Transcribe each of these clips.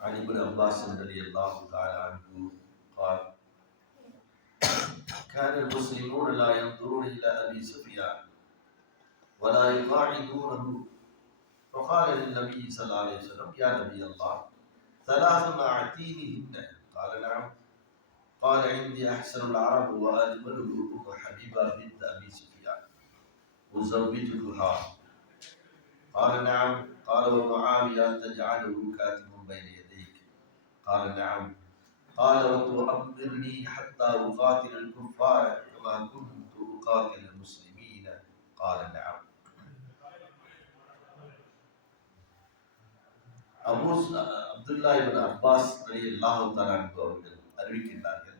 عن ابن عباس رضي الله تعالى عنه قال كان المسلمون لا ينظرون إلى أبي سفيان ولا يقاعدونه. فقال للنبي صلى الله عليه وسلم يا نبي الله ثلاث أعطينيهن قال نعم. قال عندي أحسن العرب وأجمله أم حبيبة بنت أبي سفيان أزوجتها. قال نعم. قال ومعاوية تجعله كاتبا بين يديك قال نعم قال وتؤمرني حتى أقاتل الكفار كما كنت أقاتل المسلمين قال نعم Abu Abdullah இப்னு Abbas ரலியல்லாஹு தஆலா அன்ஹு அவர்கள் அறிவிக்கின்றார்கள்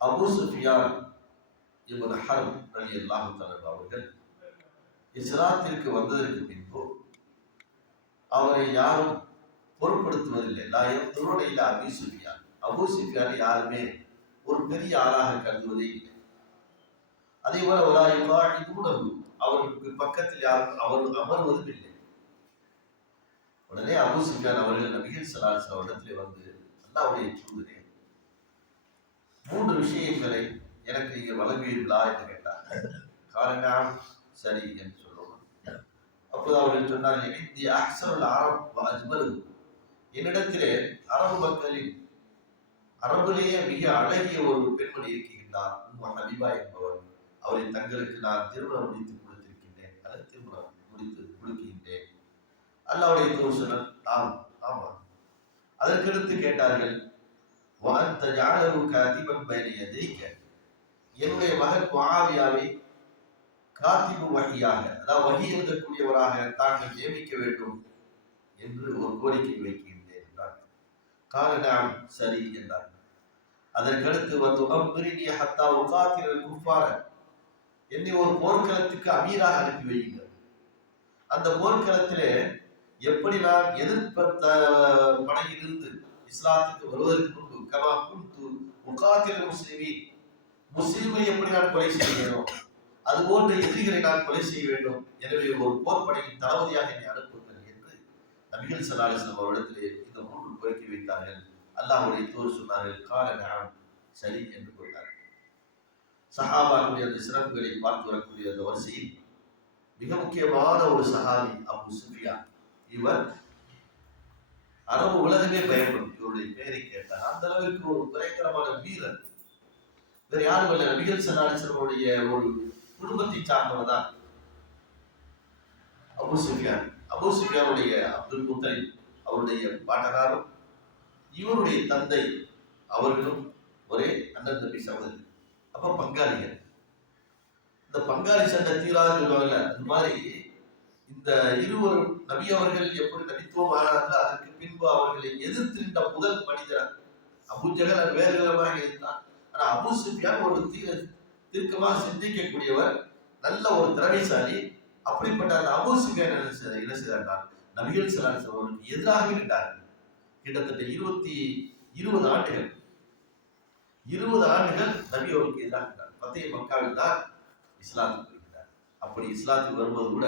அபூ சுஃபியான் இப்னு ஹர்ப் ரலியல்லாஹு தஆலா அவர்கள் இஸ்லாத்திற்கு வந்ததற்கு பின்பு அவரை யாரும் பொருட்படுத்துவதில்லை. நான் எத்தோடையில் அபி சுஃபியான். அபு சுஃபியான் யாருமே ஒரு பெரிய ஆளாக கருதுவதே இல்லை. அதே போல ஒரு உணவு அவர்களுக்கு பக்கத்தில் யாரும் அவர் அமர்வதும் இல்லை. உடனே அபு சுஃபியான் அவர்கள் நபிகள் சலாஸ் இடத்துல வந்து அல்லாவுடைய தூதரே மூன்று விஷயங்களை எனக்கு இங்க வழங்குவீர்களா? என்று கேட்டார். காரணம் சரி என்று சொல்லுவோம். அப்போது அவர்கள் சொன்னார்கள் இந்திய அக்சருல் அரப் அஜ்மரு என்னிடத்திலே அரபு மக்களின் அரபுலேயே மிக அழகிய ஒரு பெண்மணி இருக்கின்றார் உமா ஹபீபா என்பவர். அவரை தங்களுக்கு நான் திருமணம் முடித்து கொடுத்திருக்கின்றேன். அல்லது திருமணம் முடித்து கொடுக்கின்றேன். அல்லாவுடைய தூசனன் ஆம் ஆமா அதற்கடுத்து கேட்டார்கள் வாழ்த்த தஜாலவு அதிபன் பயணிய ஜெயிக்க என்னுடைய மகன் மாவியாவை காத்திபு வகையாக அதாவது வகி எழுதக்கூடியவராக தாங்கள் நியமிக்க வேண்டும் என்று ஒரு கோரிக்கை வைக்க காலடாம் சரி என்றார். அதற்கடுத்து வந்து அம்பிரினிய ஹத்தா உகாத்திரல் குஃபார என்னை ஒரு போர்க்களத்துக்கு அமீராக அனுப்பி வையுங்கள். அந்த போர்க்களத்திலே எப்படி நான் எதிர்ப்ப படையிலிருந்து இஸ்லாத்துக்கு வருவதற்கு முன்பு கமா குந்து முகாத்திர முஸ்லிமி முஸ்லிமை எப்படி நான் கொலை செய்கிறோம் அது போன்ற எதிரிகளை நான் கொலை செய்ய வேண்டும். எனவே ஒரு போர்ப்படையின் தளபதியாக என்னை அனுப்புங்கள். நபிகள் சல்லாஹம் அவரிடத்திலே இந்த மூன்று கோரிக்கை வைத்தார்கள். அல்லாஹுடைய தோர் சொன்னார்கள் கால நாம் சரி என்று கூறினார்கள். சஹாபாவுடைய அந்த சிறப்புகளை பார்த்து வரக்கூடிய அந்த வரிசையில் மிக முக்கியமான ஒரு சஹாபி அபு சுஃபியா இவர் அரபு உலகமே பயப்படும் இவருடைய பெயரை கேட்டார். அந்த அளவிற்கு ஒரு பயங்கரமான வீரர். வேற யாரும் இல்லை. நபிகள் சல்லாஹனுடைய ஒரு குடும்பத்தை சார்ந்தவர் தான் அபு சுஃபியான். அபு சுஃபியானுடைய அப்துல் முத்தலிப் அவருடைய பாட்டனாரும் இவருடைய தந்தை அவர்களும் ஒரே அண்ணன் தம்பி சகோதரி. அப்ப பங்காளிகள். இந்த பங்காளி சண்டை தீராதுன்னு சொல்லுவாங்கல்ல அந்த மாதிரி இந்த இருவரும் நபி அவர்கள் எப்படி நபித்துவம் ஆனார்கள் அதற்கு பின்பு அவர்களை எதிர்த்து நின்ற முதல் மனிதர் அபுஜகல் வேறு விதமாக இருந்தான். ஆனா அபு சுஃபியான் ஒரு தீர தீர்க்கமாக சிந்திக்கக்கூடியவர் நல்ல ஒரு திறமைசாலி அப்படிப்பட்ட அந்த அபு சுஃபியான் என்ன செய்தார் என்ன செய்தார் நபிகள் சலாஸ் அவர்களுக்கு எதிராக நின்றார் கிட்டத்தட்ட இருபத்தி இருபது ஆண்டுகள் இருபது ஆண்டுகள் நபி அவர்களுக்கு எதிராக இருந்தார் மக்காவில் தான் இஸ்லாத்துக்கு வருகிறார். அப்படி இஸ்லாத்துக்கு வரும்போது கூட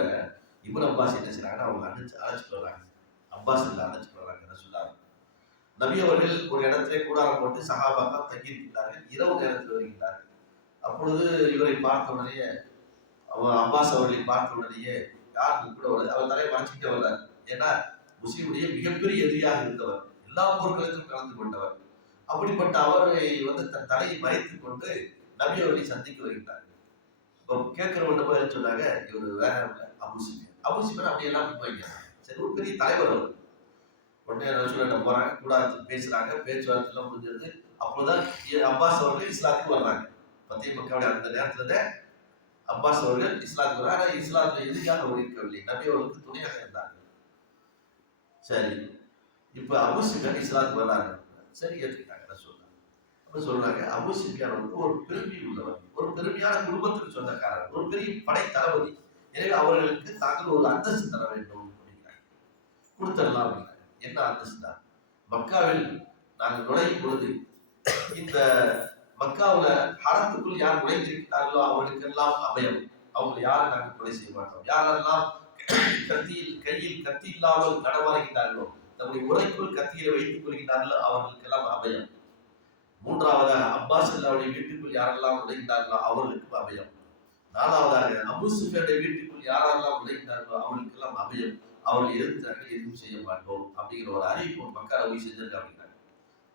இபுன் அப்பாஸ் என்ன செய்யறாங்கன்னா அவங்க அழைச்சு அழைச்சிட்டு வர்றாங்க அப்பாஸ் இல்லை அழைச்சிட்டு வர்றாங்க என்ன சொல்லாங்க நபி அவர்கள் ஒரு இடத்திலே கூடாரம் போட்டு சகாபாக்கா தங்கியிருக்கிறார்கள். இரவு நேரத்தில் வருகிறார்கள். அப்பொழுது இவரை பார்த்த உடனே அப்பாஸ் அவர்களை பார்த்த உடனேயே யாருக்கு கூட வருது அவர் தலையை மறைச்சிக்கிட்டே வர்றார். ஏன்னா முஸ்லீமுடைய மிகப்பெரிய எதிரியாக இருந்தவர். எல்லா போர்க்களத்திலும் கலந்து கொண்டவர். அப்படிப்பட்ட அவரை வந்து தன் தலையை மறைத்து கொண்டு நபி அவர்களை சந்திக்க வருகிறார். இப்போ கேட்கிறவங்க போய் சொன்னாங்க? இவர் வேற இல்லை. அபுசிபன் அபுசிபன் அப்படியெல்லாம் எல்லாம் சரி ஒரு பெரிய தலைவர் அவர். உடனே ரசூலிட்ட போறாங்க? கூடாரத்துக்கு பேசுறாங்க. பேச்சுவார்த்தை முடிஞ்சது. அப்போதான் அப்பாஸ் அவர்கள் இஸ்லாத்துக்கு வர்றாங்க. பத்திய மக்களுடைய அந்த நேரத்துல தான் அப்பாஸ் அவர்கள் இஸ்லாத்துக்கு ஆனால் இஸ்லாத்துல எதுக்காக அவர் நபி அவர்களுக்கு துணையாக இருந்தாங்க சரி. இப்ப அபு சுஃபியான் இஸ்லாத்துக்கு வர்றாங்க. சரி ஏற்றுக்கிட்டாங்க சொல்றாங்க. அப்ப சொல்றாங்க அபு சுஃபியான் வந்து ஒரு பெருமை உள்ளவர். ஒரு பெருமையான குடும்பத்துக்கு சொந்தக்காரர். ஒரு பெரிய படை தளபதி. எனவே அவர்களுக்கு தாங்கள் ஒரு அந்தஸ்து தர வேண்டும் அப்படிங்கிறாங்க. கொடுத்துடலாம் அப்படிங்கிறாங்க. என்ன அந்தஸ்து தான் மக்காவில் நாங்கள் நுழையும் பொழுது இந்த மக்காவுல ஹரத்துக்குள் யார் நுழைஞ்சிருக்கிறார்களோ அவர்களுக்கெல்லாம் அபயம். அவங்க யாரை நாங்கள் கொலை செய்ய மாட்டோம். யாரெல்லாம் கத்தியில் கையில் கத்தி இல்லாமல் நடமாறுகிறார்களோ தம்முடைய உரைக்குள் கத்தியை வைத்துக் கொள்கிறார்களோ அவர்களுக்கெல்லாம் அபயம். மூன்றாவதாக அப்பாஸ் அல்லாவுடைய வீட்டுக்குள் யாரெல்லாம் நுழைகிறார்களோ அவர்களுக்கும் அபயம். நாலாவதாக அபு சுஃபியானுடைய வீட்டுக்குள் யாரெல்லாம் நுழைகிறார்களோ அவர்களுக்கெல்லாம் அபயம். அவர்கள் எதிர்த்தார்கள் எதுவும் செய்ய மாட்டோம் அப்படிங்கிற ஒரு அறிவிப்பு மக்கள் போய் செஞ்சிருக்காங்க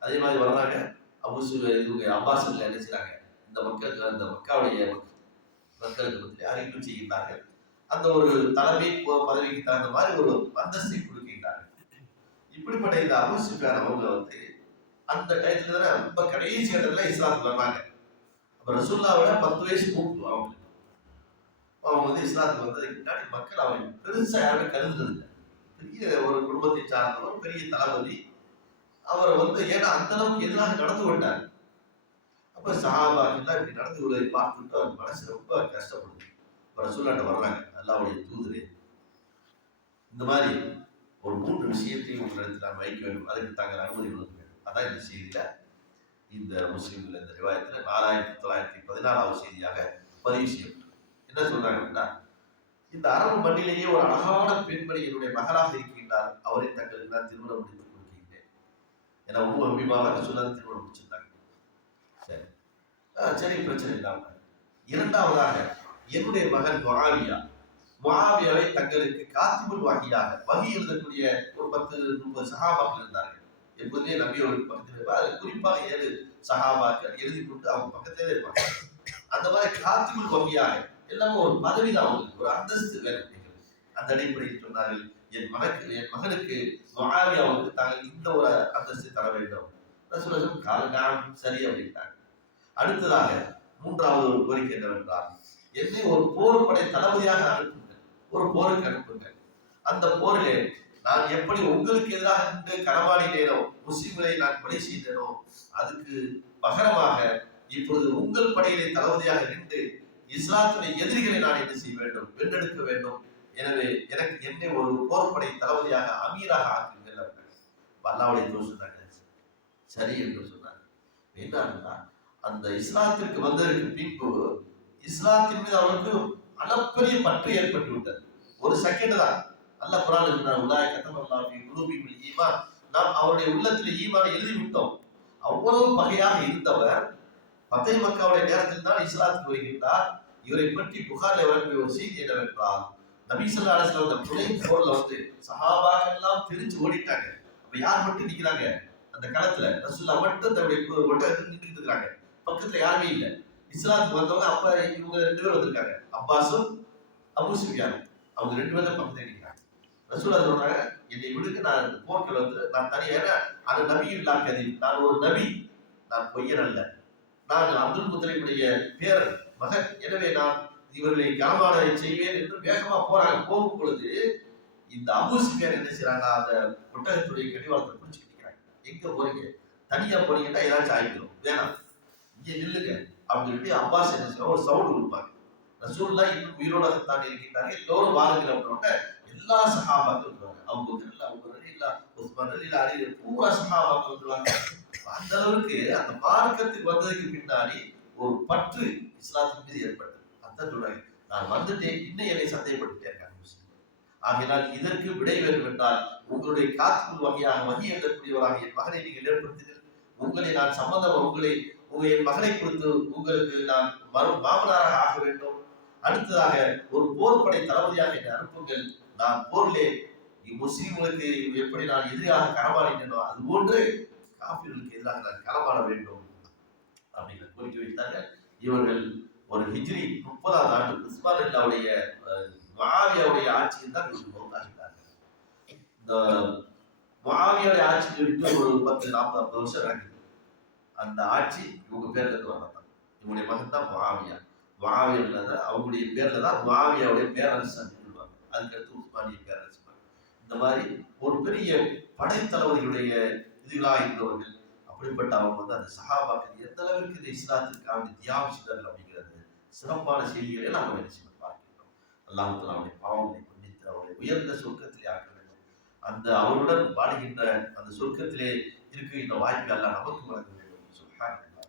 அதே மாதிரி வர்றாங்க அபுசு இவங்க அப்பாஸ் என்ன செய்றாங்க இந்த மக்களுக்கு அந்த மக்காவுடைய மக்களுக்கு பற்றி அறிவிப்பு செய்கின்றார்கள். அந்த ஒரு தலைமை பதவிக்கு தகுந்த மாதிரி ஒரு அந்தஸ்தை கொடுக்கின்றார்கள். இப்படிப்பட்ட இந்த அபு அவங்க வந்து அந்த டயத்துல தானே ரொம்ப கடைசி இடத்துல இஸ்லாத்துக்கு வர்றாங்க அப்ப ரசூல்லாவோட பத்து வயசு மூப்பு அவங்க. அவங்க வந்து இஸ்லாத்துக்கு வந்ததுக்கு முன்னாடி மக்கள் அவங்க பெருசா யாருமே கருதுறது இல்லை பெரிய ஒரு குடும்பத்தை சார்ந்தவர் பெரிய தளபதி அவரை வந்து ஏன்னா அந்த அளவுக்கு எதிராக நடந்து கொண்டார். அப்ப சஹாபாக்கெல்லாம் இப்படி நடந்து கொள்வதை பார்த்துட்டு அவர் மனசு ரொம்ப கஷ்டப்படுது. இப்ப ரசூல்லாட்ட வர்றாங்க. அல்லாவுடைய தூதரே. இந்த மாதிரி ஒரு மூன்று விஷயத்தையும் உங்களிடத்தில் நாம் வைக்க வேண்டும். அதுக்கு தாங்கள் அனுமதி கொடுக்க வேண்டும் அதான் இந்த செய்தியில இந்த முஸ்லீம்கள் இந்த ரிவாயத்தில் நாலாயிரத்தி தொள்ளாயிரத்தி பதினாறாவது செய்தியாக பதிவு செய்யப்பட்டது. என்ன சொல்றாங்கன்னா அப்படின்னா இந்த அரபு மண்ணிலேயே ஒரு அழகான பெண்மணி என்னுடைய மகளாக இருக்கின்றார். அவரை தங்களுக்கு நான் திருமணம் முடித்து ஏன்னா உங்க அபிமாவாக சொல்லாத திருமணம் முடிச்சிருந்தாங்க. சரி. ஆஹ் சரி பிரச்சனை இல்லாமல் இரண்டாவதாக என்னுடைய மகன் மகாவியா மகாவியாவை தங்களுக்கு காத்திபுல் வகையாக வகி எழுதக்கூடிய ஒரு பத்து முப்பது சகாபாக்கள் இருந்தார்கள். எப்போதுமே நபியோருக்கு பக்கத்தில் இருப்பார் அதில் குறிப்பாக ஏழு சகாபாக்கள் எழுதி கொண்டு அவங்க பக்கத்திலே இருப்பாங்க. அந்த மாதிரி காத்திபுல் வகையாக எல்லாமே ஒரு பதவி தான் அவங்களுக்கு. ஒரு அந்தஸ்து வேலை அந்த அடிப்படையில் சொன்னார்கள் என் மகனுக்கு என் மகனுக்கு முஆவியாவுக்கு தாங்கள் இந்த ஒரு அந்தஸ்து தர வேண்டும். ரசூலுல்லாஹி கால சரி அப்படின்ட்டாங்க. அடுத்ததாக மூன்றாவது ஒரு கோரிக்கை என்னவென்றால் என்னை ஒரு போர் படை தளபதியாக அனுப்புங்கள். ஒரு போருக்கு அனுப்புங்கள். அந்த போரிலே நான் எப்படி உங்களுக்கு எதிராக நின்று களமாடினேனோ முஸ்லிம்களை நான் கொலை செய்தேனோ அதுக்கு பகரமாக இப்பொழுது உங்கள் படையிலே தளபதியாக நின்று இஸ்லாத்துடைய எதிரிகளை நான் என்ன செய்ய வேண்டும்? வென்றெடுக்க வேண்டும். எனவே எனக்கு என்னை ஒரு போர்ப்படை தளபதியாக அமீராக ஆக்குங்கள் அப்படின்னாங்க. அல்லாவுடைய தூர் சொன்னாங்க சரி என்று சொன்னாங்க என்னன்னா அந்த இஸ்லாத்திற்கு வந்ததற்கு பின்பு இஸ்லாத்தின் மீது அவருக்கு அளப்பரிய பற்று ஏற்பட்டு விட்டது. ஒரு செகண்ட் தான். அல்ல குரான் இருக்கிறார் உலாய் கத்தமல்லாஹி ஈமான். நாம் அவருடைய உள்ளத்தில் ஈமானை எழுதி விட்டோம் அவ்வளவு பகையாக இருந்தவர் பத்தை மக்காவுடைய நேரத்தில் தான் இஸ்லாத்துக்கு வருகின்றார். இவரை பற்றி புகாரில் வரக்கூடிய ஒரு செய்தி என்னவென்றால் நபி ஸல்லல்லாஹு வந்த வஸல்லம் அந்த போர்ல வந்து சஹாபாக்கள் எல்லாம் தெரிஞ்சு ஓடிட்டாங்க. அப்ப யார் மட்டும் நிக்கிறாங்க? அந்த களத்துல ரசுல்லா மட்டும் தன்னுடைய ஒட்டகத்தில் நின்றுட்டு இருக்காங்க பக்கத்துல யாருமே இல்ல. இஸ்லாத்துக்கு வந்தவங்க அப்ப இவங்க ரெண்டு பேரும் வந்திருக்காங்க. அப்பாஸும் அபூ அவங்க ரெண்டு பேரும் பக்கத்துல நிக்கிறாங்க. ரசூலா சொல்றாங்க என்னை விடுக்க நான் போர்க்கள் வந்து நான் தனியாக அந்த நபி இல்லா கதி நான் ஒரு நபி நான் பொய்யன் அல்ல. நான் அப்துல் முத்தலிமுடைய பேரன் மகன். எனவே நான் இவர்களை களமாட செய்வேன் என்று வேகமா போறாங்க. போகும் பொழுது இந்த அபூ என்ன செய்யறாங்க அந்த ஒட்டகத்துடைய கடிவாளத்தை பிடிச்சிட்டு நிக்கிறாங்க எங்க போறீங்க? தனியா போறீங்கன்னா ஏதாச்சும் ஆயிடும். வேணாம். இங்க நில்லுங்க. அப்படின்னு சொல்லி அப்பாஸ் என்ன செய்வாங்க ஒரு சவுண்ட் கொடுப்பாங்க. ரசூல்லா இன்னும் உயிரோட தான் இருக்கின்றாங்க எல்லோரும் வாருங்கள் அப்படின்னோட எல்லா சகாபாக்கள் வருவாங்க. அவங்க இல்ல அவங்க இல்ல உஸ்மான் இல்ல அலி பூரா சகாபாக்கள் வந்துருவாங்க அந்த அளவுக்கு அந்த மார்க்கத்துக்கு வந்ததுக்கு பின்னாடி ஒரு பற்று இஸ்லாத்தின் மீது ஏற்பட்டது. அதான் சொல்றாங்க நான் வந்துட்டேன் இன்னும் என்னை சந்தேகப்பட்டுட்டே இருக்காங்க ஆகையினால் இதற்கு விடை வேண்டும் என்றால் உங்களுடைய காத்துக்குள் வகையாக வகி எழுதக்கூடியவராக என் மகனை நீங்கள் ஏற்படுத்துங்கள். உங்களை நான் சம்பந்தம் உங்களை உங்கள் என் மகனை கொடுத்து உங்களுக்கு நான் மறு மாமனாராக ஆக வேண்டும். அடுத்ததாக ஒரு போர்ப்படை தளபதியாக என்னை அனுப்புங்கள். நான் போரிலே முஸ்லிம்களுக்கு எப்படி நான் எதிராக களமாடினோ அது போன்று காபிர்களுக்கு எதிராக நான் களமாட வேண்டும். அப்படிங்கிற கோரிக்கை வைத்தார்கள். இவர்கள் ஒரு ஹிஜ்ரி முப்பதாவது ஆண்டு உஸ்மான் அல்லாவுடைய மாவியாவுடைய ஆட்சியில் தான் இவர்கள் இந்த மாவியாவுடைய ஆட்சியில் விட்டு ஒரு பத்து நாற்பது ஐம்பது வருஷம் நடக்குது அந்த ஆட்சி இவங்க பேர்ல இருந்து வரதான் இவங்களுடைய மகன் தான் மாவியா மாவியர்ல தான் அவங்களுடைய பேர்ல தான் மாவியாவுடைய பேரரசு அப்படின்னு சொல்லுவாங்க. அதுக்கடுத்து உஸ்மானிய பேரரசு இந்த மாதிரி ஒரு பெரிய படைத்தளபதிகளுடைய இதுகளாக இருந்தவர்கள் அப்படிப்பட்ட அவங்க வந்து அந்த சகாபாக்கள் எந்த அளவிற்கு இந்த இஸ்லாத்திற்காக தியாகம் செய்தார்கள் அப்படிங்கிறது சிறப்பான செய்திகளை நாம் நினைச்சு பார்க்கிறோம் அல்லாஹ் அவருடைய பாவங்களை மன்னித்து அவருடைய உயர்ந்த சொர்க்கத்திலே ஆக்க வேண்டும். அந்த அவருடன் வாடுகின்ற அந்த சொர்க்கத்திலே இருக்கின்ற வாய்ப்பு எல்லாம் நமக்கு வழங்க வேண்டும் சொல்றாங்க